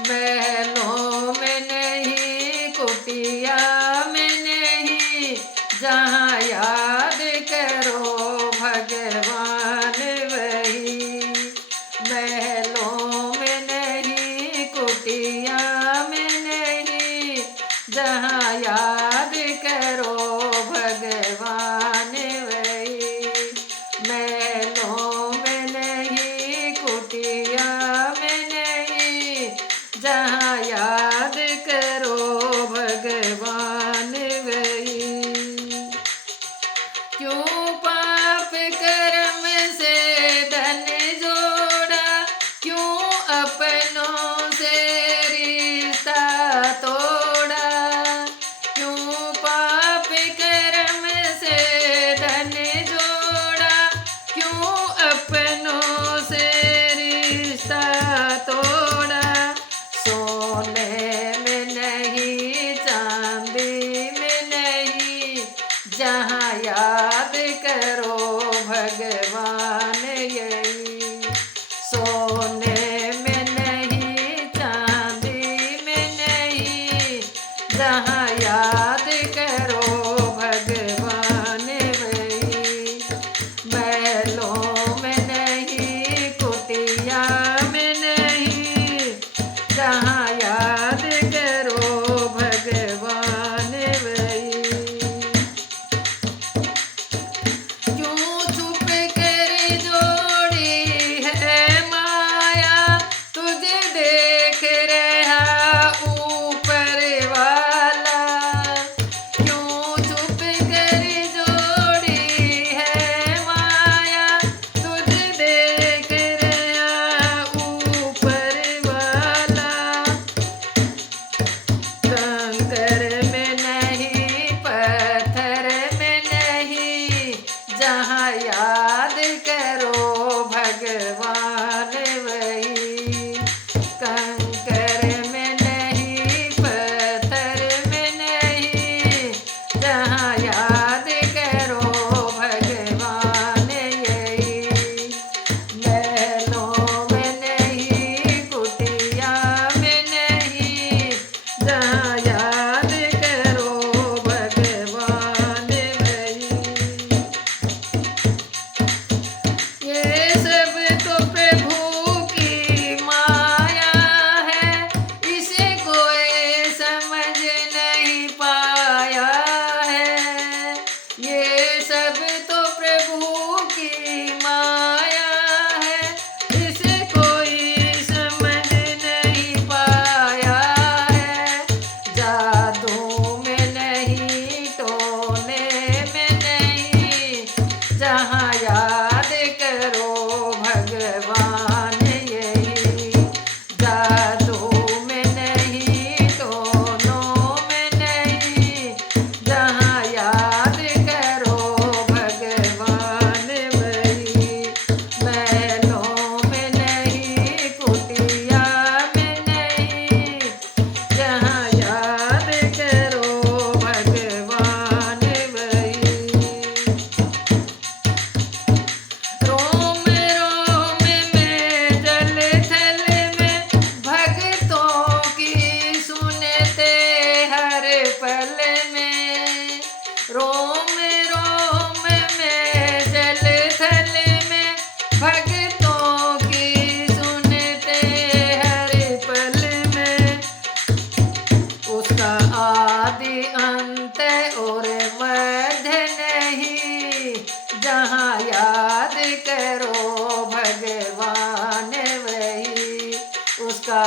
महलों में नहीं, कुटिया में नहीं, जहाँ याद करो भगवान वही। महलों में नहीं, कुटिया में नहीं, जहाँ याद करो भगवान वही। महलों में नहीं, कुटिया में नहीं, जहाँ याद करो भगवान वही। क्यों पाप कर्म से धन जोड़ा, क्यों अपनों से रिश्ता तोड़ा। क्यों पाप कर्म से धन जोड़ा, क्यों अपनों से रिश्ता तोड़ा। सोने में नहीं, चांदी में नहीं, जहाँ याद करो भगवान यही। सोने में नहीं, चांदी में नहीं, जहाँ याद करो भगवान वही। महलों में नहीं, कुटिया में नहीं, जहाँ याद करो भगवान वही। क्यों चुप कर जोड़ी है माया, तुझे देख रहा ऊपर वाला। क्यों चुप कर जोड़ी है माया, तुझे देख रहा ऊपर वाला। कंकर में नहीं, पत्थर में नहीं, जहाँ याद करो भगवान वही। कंकर में नहीं, पत्थर में नहीं, जहाँ याद करो भगवान यही। महलों में नहीं, कुटिया में नहीं, जहाँ याद करो भगवान वही। ये सब तो प्रभु की माया है, इसे कोई समझ नहीं पाया है। ये सब तो प्रभु की माया है, इसे कोई समझ नहीं पाया है। जादू में नहीं, टोने में नहीं, जहाँ याद करो भगवान यही। जादू में नहीं, टोनों में नहीं, जहाँ याद करो भगवान वही। महलों में नहीं, कुटिया में नहीं, जहाँ याद करो भगवान वही। रोम रोम में, जल थल में, भक्तों की सुनते हर पल में। रोम रोम में, जल थल में, भक्तों की सुनते हर पल में। उसका आदि अंत और मध्य नहीं, जहाँ याद करो भगवान वही। उसका